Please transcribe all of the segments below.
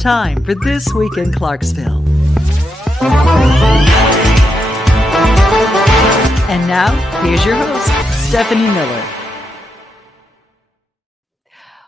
time for This Week in Clarksville. And now, here's your host, Stephanie Miller.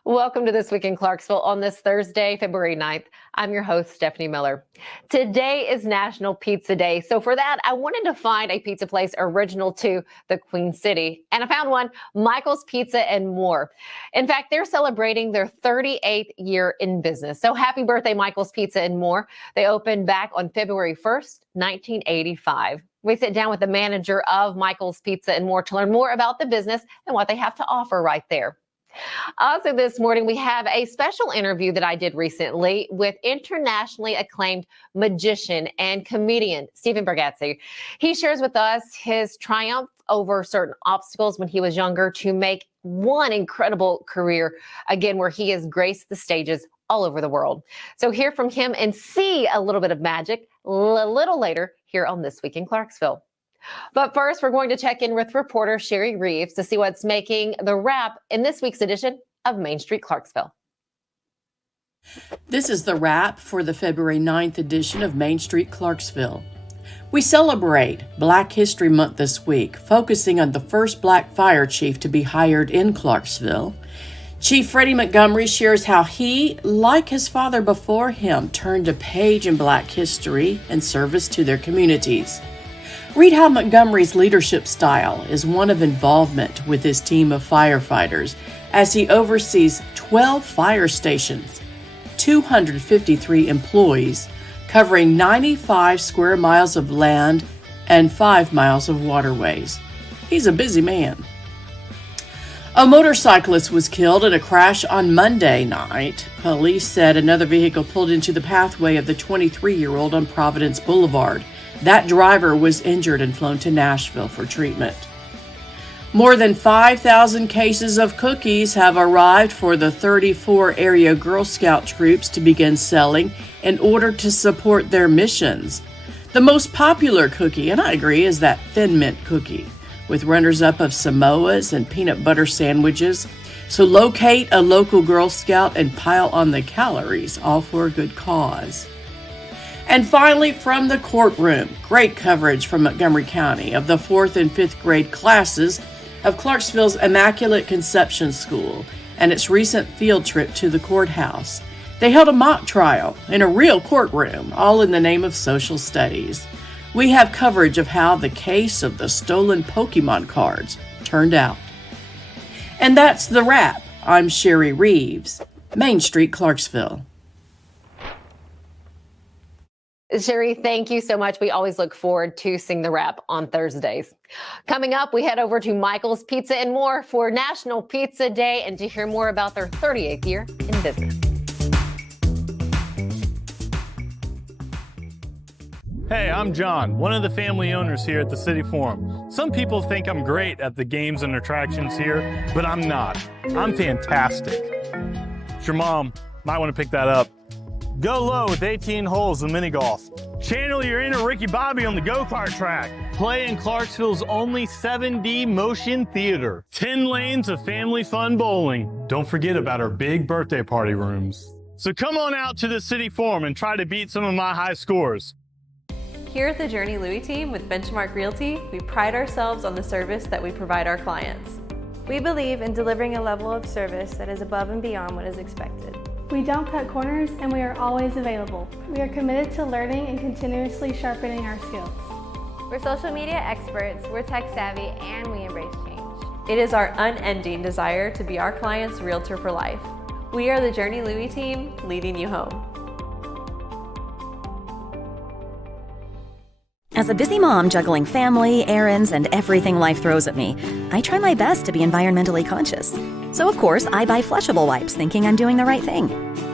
Welcome to This Week in Clarksville on this Thursday, February 9th. I'm your host, Stephanie Miller. Today is National Pizza Day. So for that, I wanted to find a pizza place original to the Queen City. And I found one, Michael's Pizza and More. In fact, they're celebrating their 38th year in business. So happy birthday, Michael's Pizza and More. They opened back on February 1st, 1985. We sit down with the manager of Michael's Pizza and More to learn more about the business and what they have to offer right there. Also this morning, we have a special interview that I did recently with internationally acclaimed magician and comedian Stephen Bargatze. He shares with us his triumph over certain obstacles when he was younger to make one incredible career, again, where he has graced the stages all over the world. So hear from him and see a little bit of magic a little later here on This Week in Clarksville. But first, we're going to check in with reporter Sherry Reeves to see what's making the wrap in this week's edition of Main Street Clarksville. This is the wrap for the February 9th edition of Main Street Clarksville. We celebrate Black History Month this week, focusing on the first Black fire chief to be hired in Clarksville. Chief Freddie Montgomery shares how he, like his father before him, turned a page in Black history and service to their communities. Read how Montgomery's leadership style is one of involvement with his team of firefighters as he oversees 12 fire stations, 253 employees, covering 95 square miles of land and 5 miles of waterways. He's a busy man. A motorcyclist was killed in a crash on Monday night. Police said another vehicle pulled into the pathway of the 23-year-old on Providence Boulevard. That driver was injured and flown to Nashville for treatment. More than 5,000 cases of cookies have arrived for the 34 area Girl Scout troops to begin selling in order to support their missions. The most popular cookie, and I agree, is that Thin Mint cookie, with runners-up of Samoas and peanut butter sandwiches. So locate a local Girl Scout and pile on the calories, all for a good cause. And finally, from the courtroom, great coverage from Montgomery County of the 4th and 5th grade classes of Clarksville's Immaculate Conception School and its recent field trip to the courthouse. They held a mock trial in a real courtroom, all in the name of social studies. We have coverage of how the case of the stolen Pokemon cards turned out. And that's the wrap. I'm Sherry Reeves, Main Street, Clarksville. Sherry, thank you so much. We always look forward to seeing the wrap on Thursdays. Coming up, we head over to Michael's Pizza and More for National Pizza Day and to hear more about their 38th year in business. Hey, I'm John, one of the family owners here at the City Forum. Some people think I'm great at the games and attractions here, but I'm not. I'm fantastic. Your mom might want to pick that up. Go low with 18 holes in mini golf. Channel your inner Ricky Bobby on the go-kart track. Play in Clarksville's only 7D motion theater. 10 lanes of family fun bowling. Don't forget about our big birthday party rooms. So come on out to the City Forum and try to beat some of my high scores. Here at the Journey Louis team with Benchmark Realty, we pride ourselves on the service that we provide our clients. We believe in delivering a level of service that is above and beyond what is expected. We don't cut corners and we are always available. We are committed to learning and continuously sharpening our skills. We're social media experts, we're tech savvy, and we embrace change. It is our unending desire to be our client's realtor for life. We are the Journey Louis team, leading you home. As a busy mom juggling family, errands, and everything life throws at me, I try my best to be environmentally conscious. So of course, I buy flushable wipes thinking I'm doing the right thing.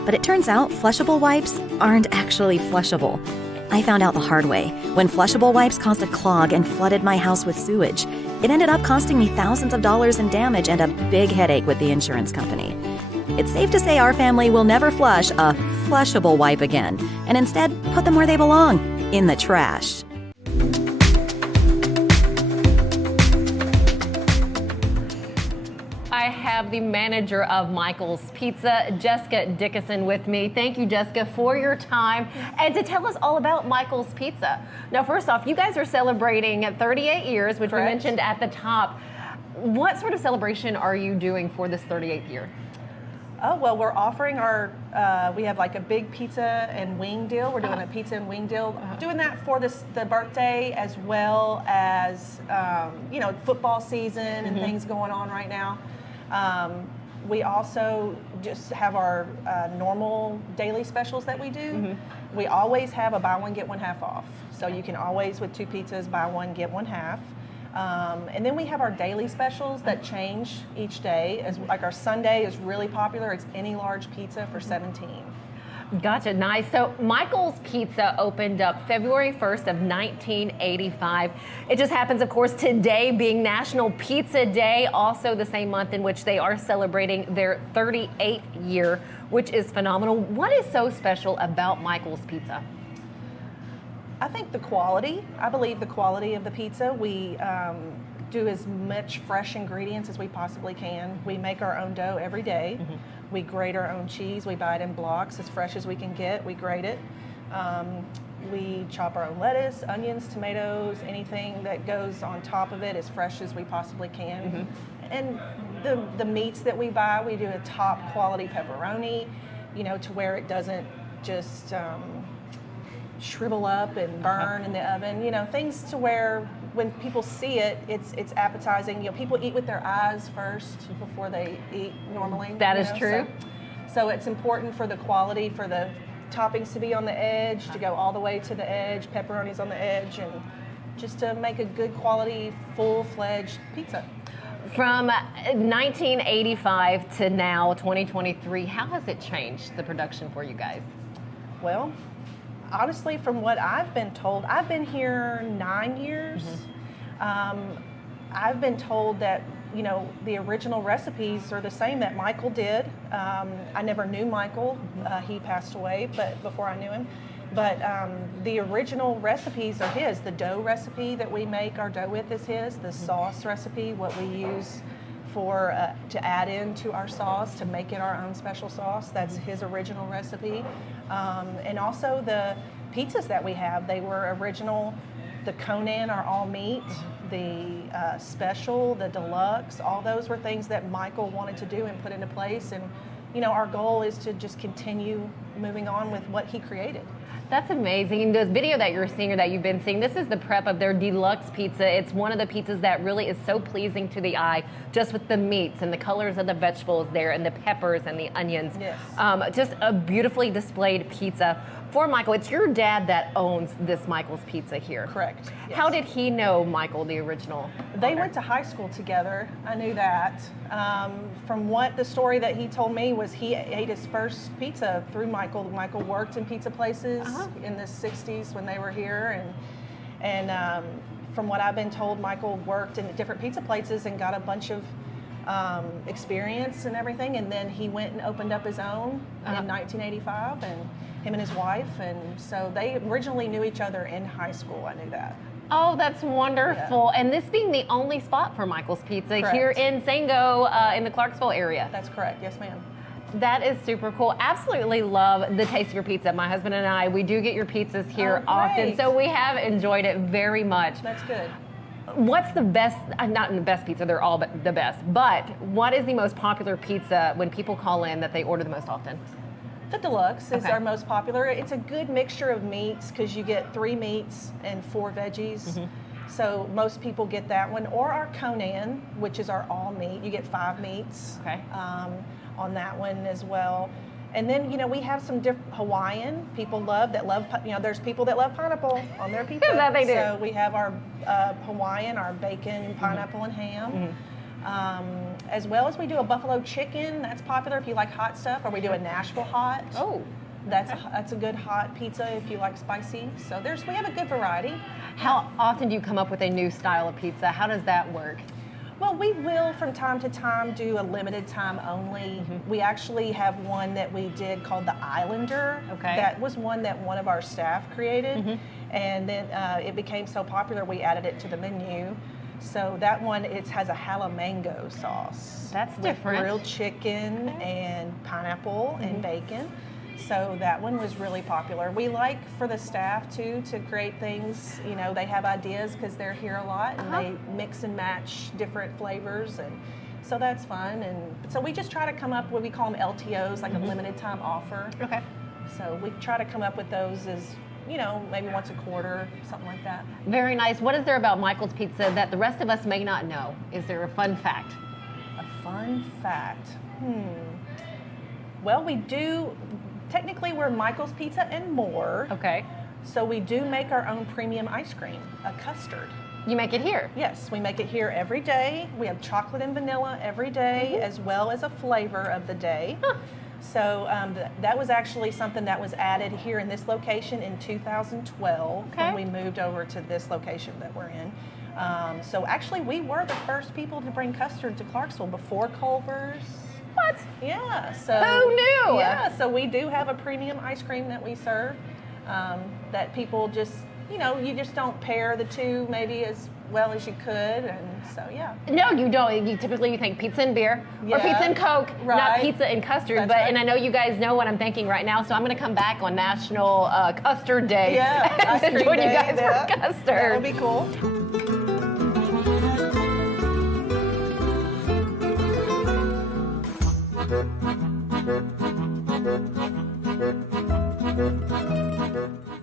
But it turns out flushable wipes aren't actually flushable. I found out the hard way when flushable wipes caused a clog and flooded my house with sewage. It ended up costing me thousands of dollars in damage and a big headache with the insurance company. It's safe to say our family will never flush a flushable wipe again, and instead put them where they belong, in the trash. I have the manager of Michael's Pizza, Jessica Dickinson, with me. Thank you, Jessica, for your time and to tell us all about Michael's Pizza. Now, first off, you guys are celebrating 38 years, which we mentioned at the top. What sort of celebration are you doing for this 38th year? Oh, well, we're offering our, we have like a big pizza and wing deal. We're doing a pizza and wing deal. Doing that for the birthday, as well as, you know, football season and things going on right now. We also just have our normal daily specials that we do. We always have a buy one, get one half off. So you can always, with 2 pizzas, buy one, get one half. And then we have our daily specials that change each day. As like our Sunday is really popular. It's any large pizza for $17. Gotcha, nice. So Michael's Pizza opened up February 1st of 1985. It just happens, of course, today being National Pizza Day, also the same month in which they are celebrating their 38th year, which is phenomenal. What is so special about Michael's Pizza? I think the quality. I believe the quality of the pizza. We do as much fresh ingredients as we possibly can. We make our own dough every day. We grate our own cheese. We buy it in blocks as fresh as we can get. We grate it. We chop our own lettuce, onions, tomatoes, anything that goes on top of it as fresh as we possibly can. And the meats that we buy, we do a top quality pepperoni, you know, to where it doesn't just shrivel up and burn in the oven, you know, things to where when people see it, it's appetizing. You know, people eat with their eyes first before they eat normally. That is true. So it's important for the quality, for the toppings to be on the edge, to go all the way to the edge, pepperoni's on the edge, and just to make a good quality, full-fledged pizza. From 1985 to now, 2023, how has it changed, the production for you guys? Well, honestly, from what I've been told, I've been here 9 years. I've been told that, you know, the original recipes are the same that Michael did. I never knew Michael. He passed away, but before I knew him. But the original recipes are his. The dough recipe that we make our dough with is his. The sauce recipe, what we use for to add into our sauce to make it our own special sauce, that's his original recipe. And also the pizzas that we have, they were original. The Conan are all meat. The special, the deluxe, all those were things that Michael wanted to do and put into place. And you know, our goal is to just continue moving on with what he created. That's amazing. The video that you're seeing or that you've been seeing, this is the prep of their deluxe pizza. It's one of the pizzas that really is so pleasing to the eye, just with the meats and the colors of the vegetables there and the peppers and the onions. Yes. Just a beautifully displayed pizza. For Michael, it's your dad that owns this Michael's Pizza here. Correct. Yes. How did he know Michael, the original They owner? went to high school together. I knew that. From what the story that he told me was he ate his first pizza through Michael. Michael worked in pizza places in the 60s when they were here. And from what I've been told, Michael worked in different pizza places and got a bunch of experience and everything. And then he went and opened up his own in 1985. And him and his wife, and so they originally knew each other in high school. I knew that. Oh, that's wonderful. Yeah. And this being the only spot for Michael's Pizza Correct. Here in Sango, in the Clarksville area. That's correct. Yes, ma'am. That is super cool. Absolutely love the taste of your pizza. My husband and I, we do get your pizzas here often, so we have enjoyed it very much. That's good. What's the best, not the best pizza, they're all the best, but what is the most popular pizza when people call in that they order the most often? The deluxe is our most popular. It's a good mixture of meats because you get 3 meats and 4 veggies. So most people get that one. Or our Conan, which is our all meat. You get 5 meats on that one as well. And then, you know, we have some different Hawaiian. People love, you know, there's people that love pineapple on their pizza. That they do. So we have our Hawaiian, our bacon, pineapple, and ham. As well as we do a buffalo chicken. That's popular if you like hot stuff. Or we do a Nashville hot. Oh, that's a good hot pizza if you like spicy. So we have a good variety. How often do you come up with a new style of pizza? How does that work? Well, we will from time to time do a limited time only. We actually have one that we did called the Islander. That was one that one of our staff created, and then it became so popular we added it to the menu. So that one, it has a jalamango sauce. That's with different. grilled chicken and pineapple and bacon. So that one was really popular. We like for the staff too to create things, you know, they have ideas because they're here a lot and they mix and match different flavors, and so that's fun. And so we just try to come up with, we call them LTOs, like a limited time offer. Okay. So we try to come up with those as, you know, maybe once a quarter, something like that. Very nice. What is there about Michael's Pizza that the rest of us may not know? Is there a fun fact? A fun fact. Well, we do, technically we're Michael's Pizza and More. Okay. So we do make our own premium ice cream, a custard. You make it here? Yes, we make it here every day. We have chocolate and vanilla every day, as well as a flavor of the day. So that was actually something that was added here in this location in 2012 when we moved over to this location that we're in. So actually we were the first people to bring custard to Clarksville before Culver's. What? Yeah. So who knew? Yeah. So we do have a premium ice cream that we serve that people just, you know, you just don't pair the two maybe as well as you could, and so yeah. No, you don't. You typically think pizza and beer or pizza and Coke, not Right. pizza and custard. That's But right. and I know you guys know what I'm thinking right now, so I'm going to come back on National Custard Day Yeah, ice and cream join you day, guys yeah. for custard. That would be cool.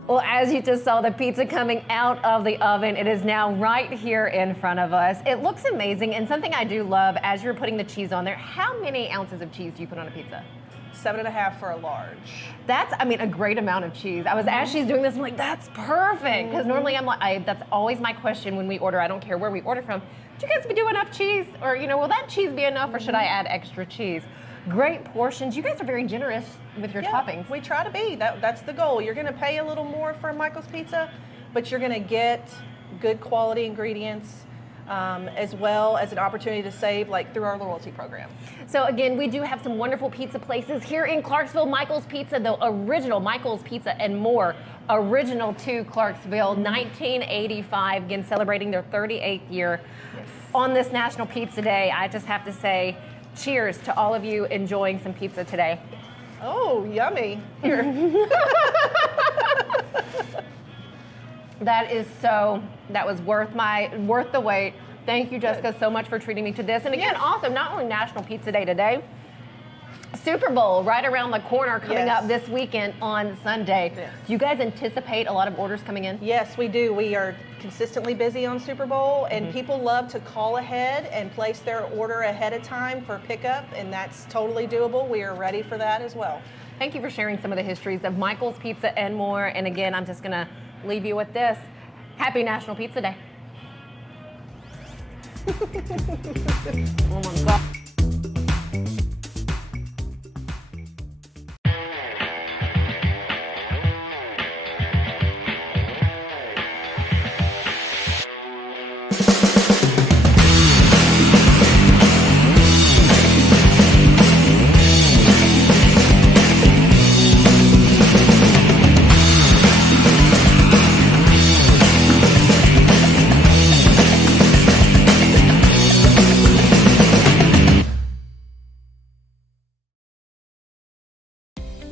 Well, as you just saw the pizza coming out of the oven, it is now right here in front of us. It looks amazing, and something I do love, as you're putting the cheese on there, how many ounces of cheese do you put on a pizza? 7.5 for a large. That's, I mean, a great amount of cheese. I was, as she's doing this, I'm like, that's perfect. Because normally I'm like, that's always my question when we order. I don't care where we order from. Do you guys do enough cheese? Or, you know, will that cheese be enough, or should I add extra cheese? Great portions. You guys are very generous with your toppings. We try to be. That's the goal. You're going to pay a little more for Michael's Pizza, but you're going to get good quality ingredients, as well as an opportunity to save, like through our loyalty program. So again, we do have some wonderful pizza places here in Clarksville. Michael's Pizza, the original Michael's Pizza and More, original to Clarksville, 1985, again celebrating their 38th year. On this National Pizza Day, I just have to say, cheers to all of you enjoying some pizza today. Oh, yummy. Here. That was worth the wait. Thank you, Jessica, so much for treating me to this. And again, also, not only National Pizza Day today, Super Bowl right around the corner coming up this weekend on Sunday. Yes. Do you guys anticipate a lot of orders coming in? Yes, we do. We are consistently busy on Super Bowl, and people love to call ahead and place their order ahead of time for pickup, and that's totally doable. We are ready for that as well. Thank you for sharing some of the histories of Michael's Pizza and More. And again, I'm just going to leave you with this. Happy National Pizza Day. Oh my God.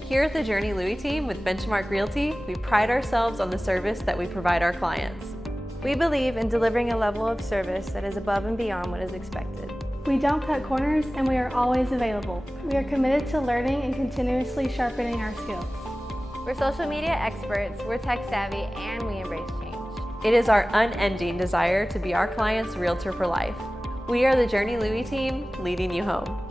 Here at the Journey Louis team with Benchmark Realty, we pride ourselves on the service that we provide our clients. We believe in delivering a level of service that is above and beyond what is expected. We don't cut corners, and we are always available. We are committed to learning and continuously sharpening our skills. We're social media experts, we're tech savvy, and we embrace change. It is our unending desire to be our client's realtor for life. We are the Journey Louis team, leading you home.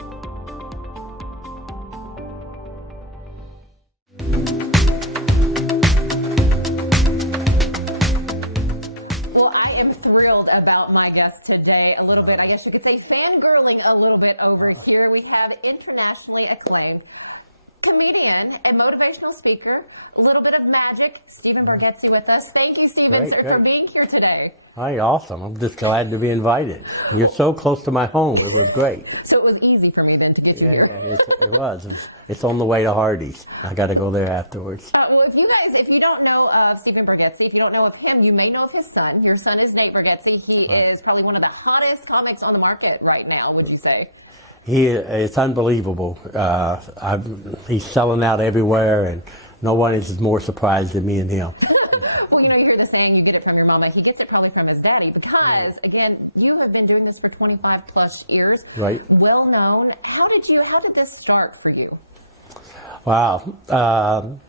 Thrilled about my guest today a little bit. I guess you could say fangirling a little bit over here. We have internationally acclaimed comedian and motivational speaker, a little bit of magic, Stephen Bargetzi with us. Thank you, Stephen, for being here today. Hi, awesome. I'm just glad to be invited. You're so close to my home. It was great. So it was easy for me then to get you here. Yeah, it was. It's on the way to Hardee's. I got to go there afterwards. Well, if you don't know of Stephen Bergetzi. If you don't know of him, you may know of his son. Your son is Nate Bergetzi. He is probably one of the hottest comics on the market right now, would you say? It's unbelievable. He's selling out everywhere, and no one is more surprised than me and him. Well, you hear the saying, you get it from your mama. He gets it probably from his daddy because, again, you have been doing this for 25 plus years. Right. Well known. How did this start for you? Wow.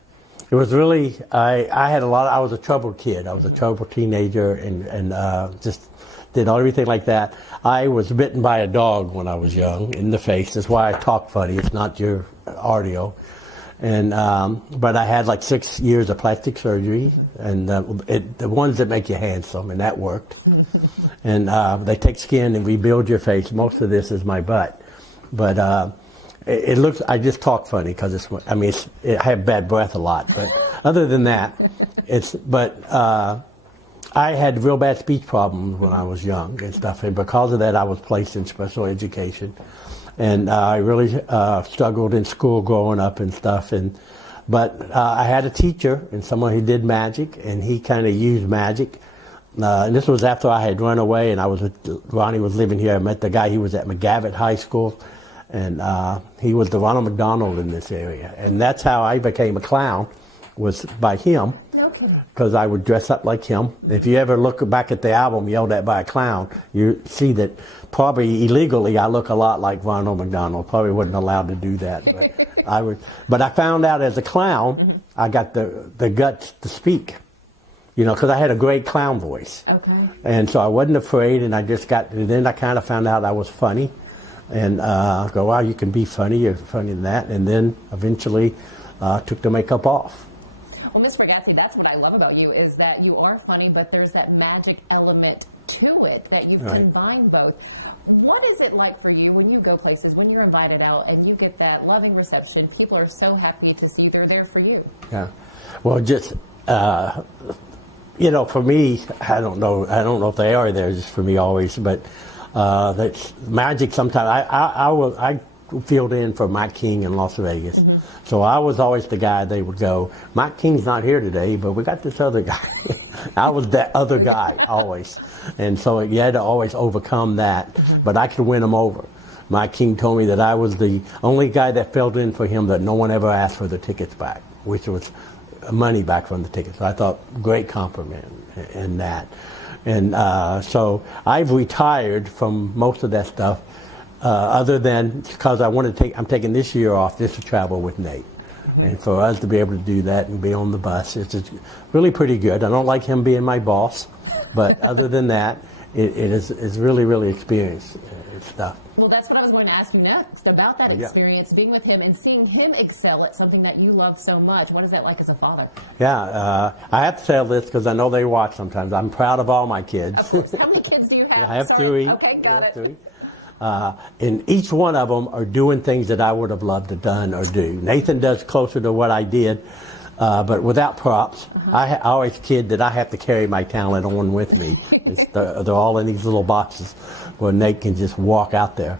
It was really, I was a troubled kid. I was a troubled teenager and just did everything like that. I was bitten by a dog when I was young in the face. That's why I talk funny. It's not your audio. And but I had like 6 years of plastic surgery, and the ones that make you handsome, and that worked. And they take skin and rebuild your face. Most of this is my butt, but it looks. I just talk funny because I have bad breath a lot. But other than that, I had real bad speech problems when I was young and stuff, and because of that, I was placed in special education. And I really struggled in school growing up and stuff. But I had a teacher and someone who did magic, and he kind of used magic. And this was after I had run away, and Ronnie was living here. I met the guy. He was at McGavitt High School, and he was the Ronald McDonald in this area. And that's how I became a clown, was by him. Because I would dress up like him. If you ever look back at the album Yelled At by a Clown, you see that probably illegally I look a lot like Ronald McDonald. Probably wasn't allowed to do that. But I found out as a clown, I got the guts to speak. Because I had a great clown voice. Okay. And so I wasn't afraid, and then I kind of found out I was funny. And I go, wow, you can be funny, you're funnier than that. And then eventually took the makeup off. Well, Ms. Bergetzi, that's what I love about you, is that you are funny, but there's that magic element to it that you combine both. What is it like for you when you go places, when you're invited out and you get that loving reception? People are so happy to see you. They're there for you. Yeah. Well, just, for me, I don't know if they are there just for me always, but that's magic sometimes. I filled in for Mike King in Las Vegas. Mm-hmm. So I was always the guy they would go, Mike King's not here today, but we got this other guy. I was that other guy, always. And so you had to always overcome that, but I could win them over. Mike King told me that I was the only guy that filled in for him that no one ever asked for the tickets back, which was money back from the tickets. I thought, great compliment in that. And so I've retired from most of that stuff. Other than because I'm taking this year off just to travel with Nate. And for us to be able to do that and be on the bus, it's really pretty good. I don't like him being my boss, but other than that, it is really, really experienced stuff. Well, that's what I was going to ask you next, about that experience, being with him and seeing him excel at something that you love so much. What is that like as a father? Yeah, I have to tell this because I know they watch sometimes. I'm proud of all my kids. Of course. How many kids do you have? I have 3. Okay, got it. 3. And each one of them are doing things that I would have loved to done or do. Nathan does closer to what I did, but without props. I always kid that I have to carry my talent on with me. They're all in these little boxes where Nate can just walk out there.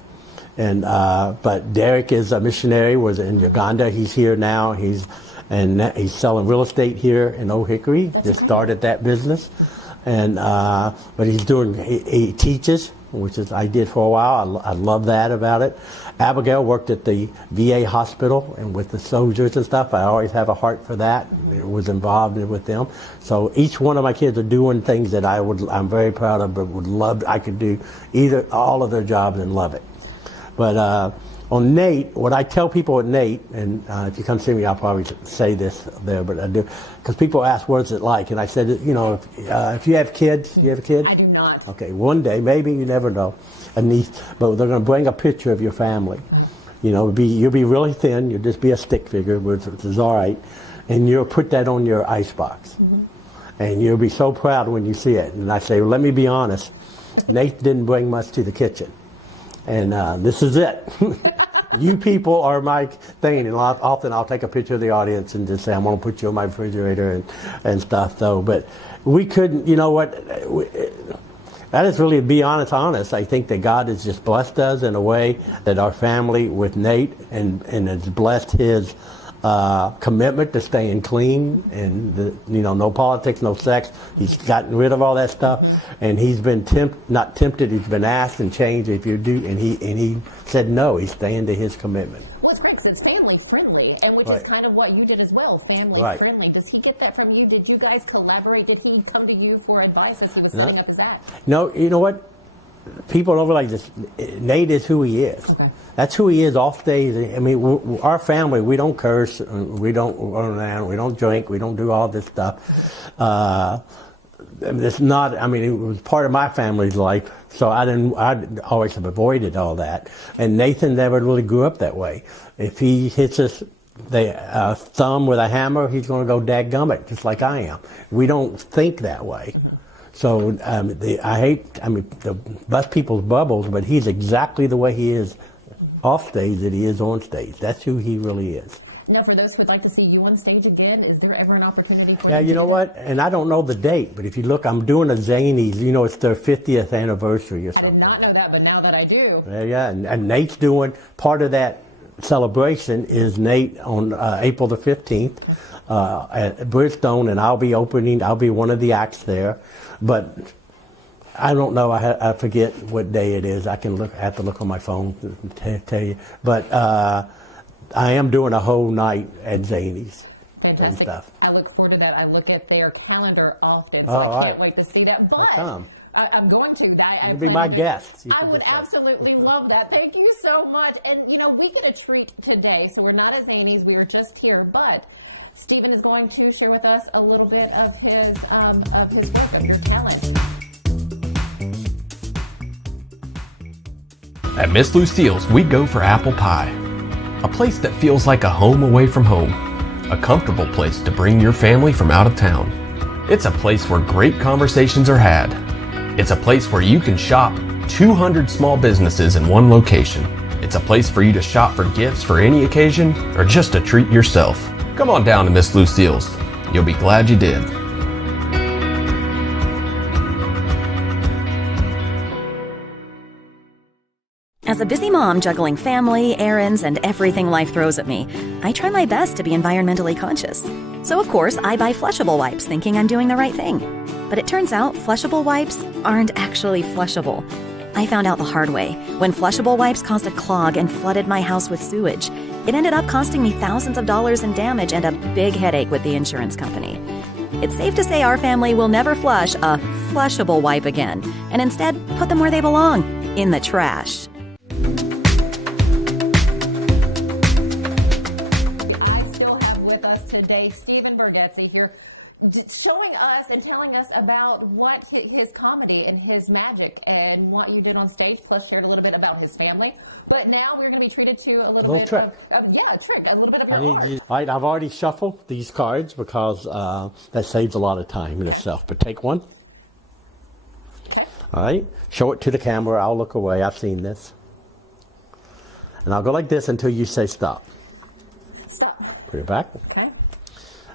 And but Derek is a missionary, was in Uganda. He's here now. He's selling real estate here in Old Hickory. Just started that business. And but he teaches, which is I did for a while. I love that about it. Abigail worked at the VA hospital and with the soldiers and stuff. I always have a heart for that. I was involved with them. So each one of my kids are doing things that I'm very proud of, but would love. I could do all of their jobs and love it. But on Nate, what I tell people at Nate, and if you come see me, I'll probably say this there, but I do, because people ask, what is it like? And I said, if you have kids, do you have a kid? I do not. Okay, one day, maybe, you never know, a niece, but they're going to bring a picture of your family. You'll be really thin, you'll just be a stick figure, which is all right, and you'll put that on your icebox. Mm-hmm. And you'll be so proud when you see it. And I say, well, let me be honest, Nate didn't bring much to the kitchen. And this is it. You people are my thing. And often I'll take a picture of the audience and just say, I'm going to put you on my refrigerator and stuff, though. But we couldn't, that is really, to be honest. I think that God has just blessed us in a way that our family with Nate and has blessed his commitment to staying clean, and no politics, no sex. He's gotten rid of all that stuff, and he's been not tempted. He's been asked and changed if you do, and he said no. He's staying to his commitment. Well, it's great because it's family friendly, and which Right. is kind of what you did as well, family Right. friendly. Does he get that from you? Did you guys collaborate? Did he come to you for advice as he was setting up his act? No, you know what? People don't realize this. Nate is who he is. Okay. That's who he is off days. I mean, our family, we don't curse, we don't run around, we don't drink, we don't do all this stuff. It's not, I mean, it was part of my family's life, so I'd always have avoided all that. And Nathan never really grew up that way. If he hits us the thumb with a hammer, he's going to go dadgummit, just like I am. We don't think that way. So the bust people's bubbles, but he's exactly the way he is off stage that he is on stage. That's who he really is. Now, for those who would like to see you on stage again, is there ever an opportunity for Yeah, you know what? And I don't know the date, but if you look, I'm doing a Zanies. It's their 50th anniversary or I something. did not know that, but now that I do. Yeah, and Nate's doing part of that celebration is Nate on April the 15th at Bridgestone, and I'll be one of the acts there. But I don't know. I forget what day it is. I have to look on my phone to tell you. But I am doing a whole night at Zanies. Fantastic. And stuff. I look forward to that. I look at their calendar often, so Oh, I can't right. wait to see that. But come. I'm going to. You'll be my guest. I would absolutely love that. Thank you so much. And, we get a treat today. So we're not at Zanies. We are just here. But Stephen is going to share with us a little bit of his work, of your talent. At Miss Lucille's, we go for apple pie. A place that feels like a home away from home. A comfortable place to bring your family from out of town. It's a place where great conversations are had. It's a place where you can shop 200 small businesses in one location. It's a place for you to shop for gifts for any occasion or just to treat yourself. Come on down to Miss Lucille's. You'll be glad you did. As a busy mom juggling family, errands, and everything life throws at me, I try my best to be environmentally conscious. So of course, I buy flushable wipes thinking I'm doing the right thing. But it turns out flushable wipes aren't actually flushable. I found out the hard way. When flushable wipes caused a clog and flooded my house with sewage, it ended up costing me thousands of dollars in damage and a big headache with the insurance company. It's safe to say our family will never flush a flushable wipe again, and instead put them where they belong, in the trash. Today, Stephen Bergetzi here, showing us and telling us about what his comedy and his magic and what you did on stage, plus shared a little bit about his family. But now we're going to be treated to a little bit trick. A little bit of your art. I've already shuffled these cards because that saves a lot of time in itself. But take one. Okay. All right. Show it to the camera. I'll look away. I've seen this. And I'll go like this until you say stop. Stop. Put it back. Okay.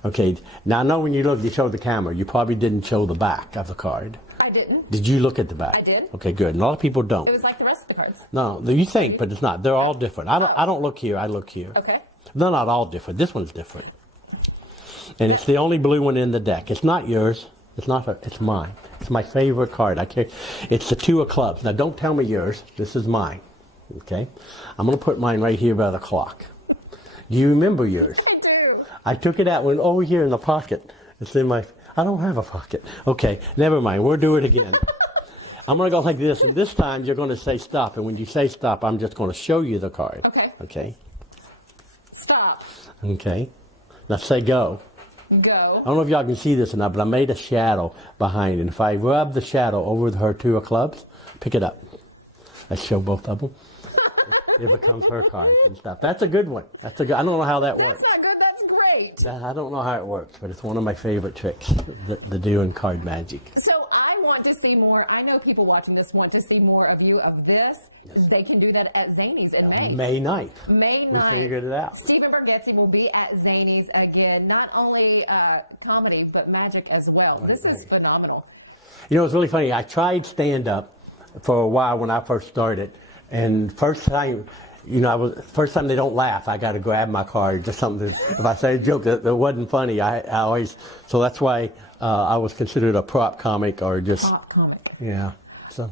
Okay, now I know when you showed the camera, you probably didn't show the back of the card. I didn't. Did you look at the back? I did. Okay, good. And a lot of people don't. It was like the rest of the cards. No, you think, but it's not. They're all different. I don't look here. I look here. Okay. They're not all different. This one's different. And it's the only blue one in the deck. It's not yours. It's mine. It's my favorite card. It's the 2 of clubs. Now, don't tell me yours. This is mine. Okay? I'm going to put mine right here by the clock. Do you remember yours? I do. I took it out, went over here in the pocket. It's in my, I don't have a pocket. Okay, never mind. We'll do it again. I'm going to go like this, and this time you're going to say stop. And when you say stop, I'm just going to show you the card. Okay. Okay. Stop. Okay. Now say go. Go. I don't know if y'all can see this or not, but I made a shadow behind. And if I rub the shadow over her 2 of clubs, pick it up. Let's show both of them. It becomes her card and stuff. That's a good one. I don't know how that works. That's not good. That's great. I don't know how it works, but it's one of my favorite tricks to do in card magic. So I want to see more. I know people watching this want to see more of you of this. Yes. They can do that at Zanies in May. May 9th. May 9th. We figured it out. Stephen Bergetzi will be at Zanies again. Not only comedy, but magic as well. Right, this is phenomenal. It's really funny. I tried stand-up for a while when I first started. And first time, first time they don't laugh, I got to grab my card. Just something. If I say a joke that wasn't funny, I always. So that's why I was considered a prop comic or just. Prop comic. Yeah. So.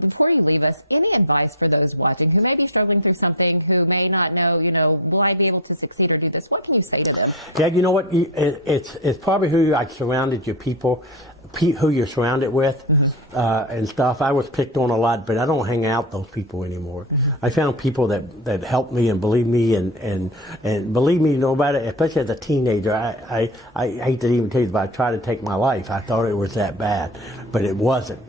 Before you leave us, any advice for those watching who may be struggling through something, who may not know, will I be able to succeed or do this? What can you say to them? Yeah, you know what? It's probably who you surrounded your people, who you're surrounded with, and stuff. I was picked on a lot, but I don't hang out with those people anymore. I found people that helped me and believe me and believe me, no matter, especially as a teenager. I hate to even tell you, but I tried to take my life. I thought it was that bad, but it wasn't.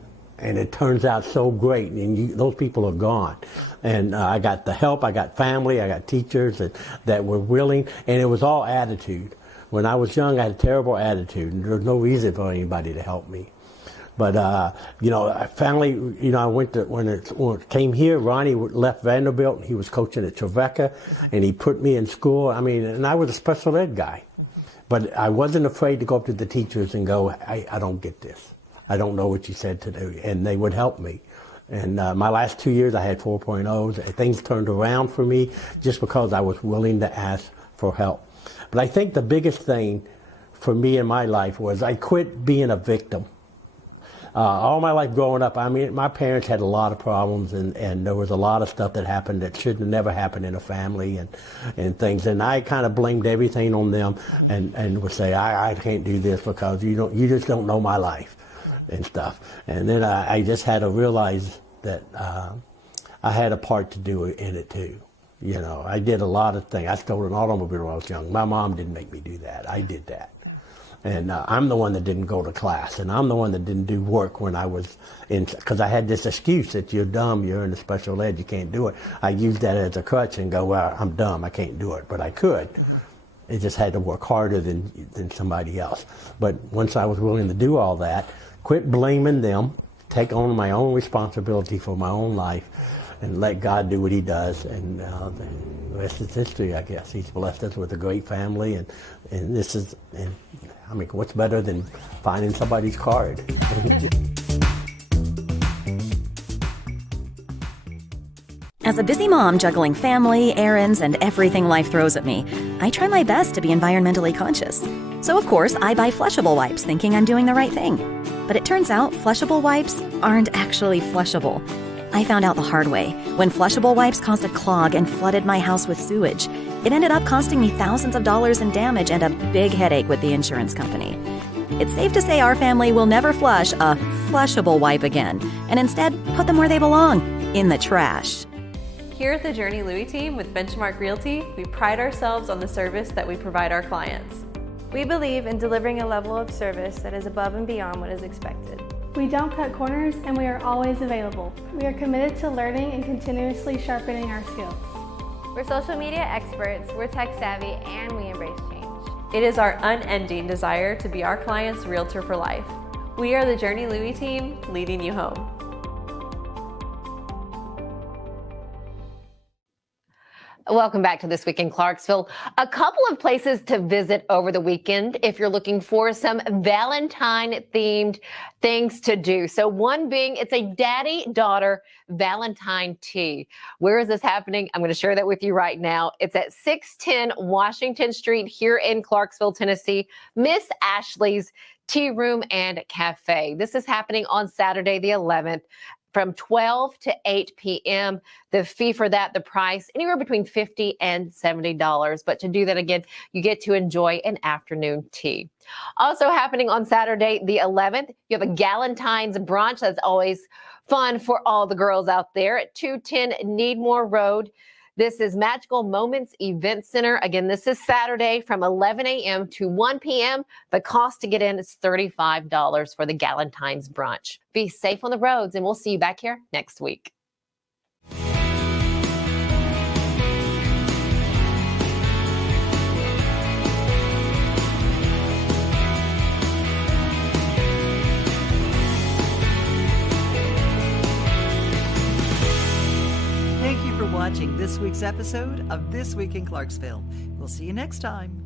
And it turns out so great, and those people are gone. And I got the help, I got family, I got teachers that were willing, and it was all attitude. When I was young, I had a terrible attitude, and there was no reason for anybody to help me. But, finally, I went to, when it came here, Ronnie left Vanderbilt, and he was coaching at Trevecca, and he put me in school. And I was a special ed guy. But I wasn't afraid to go up to the teachers and go, I don't get this. I don't know what you said to do, and they would help me. And my last 2 years, I had 4.0s. Things turned around for me just because I was willing to ask for help. But I think the biggest thing for me in my life was I quit being a victim. All my life growing up, my parents had a lot of problems, and there was a lot of stuff that happened that should have never happened in a family and things. And I kind of blamed everything on them and would say, I can't do this because you just don't know my life. And stuff. And then I just had to realize that I had a part to do in it too. I did a lot of things. I stole an automobile when I was young. My mom didn't make me do that. I did that. And I'm the one that didn't go to class, and I'm the one that didn't do work when I was in, because I had this excuse that you're dumb, you're in the special ed, you can't do it. I used that as a crutch and go, well, I'm dumb, I can't do it, but I could. It just had to work harder than somebody else. But once I was willing to do all that, quit blaming them, take on my own responsibility for my own life, and let God do what He does. And the rest is history, I guess. He's blessed us with a great family, and what's better than finding somebody's card? As a busy mom juggling family, errands, and everything life throws at me, I try my best to be environmentally conscious. So of course, I buy flushable wipes thinking I'm doing the right thing. But it turns out flushable wipes aren't actually flushable. I found out the hard way when flushable wipes caused a clog and flooded my house with sewage. It ended up costing me thousands of dollars in damage and a big headache with the insurance company. It's safe to say our family will never flush a flushable wipe again, and instead put them where they belong, in the trash. Here at the Journey Louis team with Benchmark Realty, we pride ourselves on the service that we provide our clients. We believe in delivering a level of service that is above and beyond what is expected. We don't cut corners, and we are always available. We are committed to learning and continuously sharpening our skills. We're social media experts, we're tech savvy, and we embrace change. It is our unending desire to be our client's realtor for life. We are the Journey Louis team, leading you home. Welcome back to This Week in Clarksville. A couple of places to visit over the weekend if you're looking for some Valentine-themed things to do. So one being, it's a daddy-daughter Valentine tea. Where is this happening? I'm going to share that with you right now. It's at 610 Washington Street here in Clarksville, Tennessee. Miss Ashley's Tea Room and Cafe. This is happening on Saturday the 11th. From 12 to 8 p.m. The fee for that, the price, anywhere between $50 and $70. But to do that again, you get to enjoy an afternoon tea. Also happening on Saturday, the 11th, you have a Galentine's brunch. That's always fun for all the girls out there at 210 Needmore Road. This is Magical Moments Event Center. Again, this is Saturday from 11 a.m. to 1 p.m. The cost to get in is $35 for the Galentine's brunch. Be safe on the roads, and we'll see you back here next week. Thank you for watching this week's episode of This Week in Clarksville. We'll see you next time.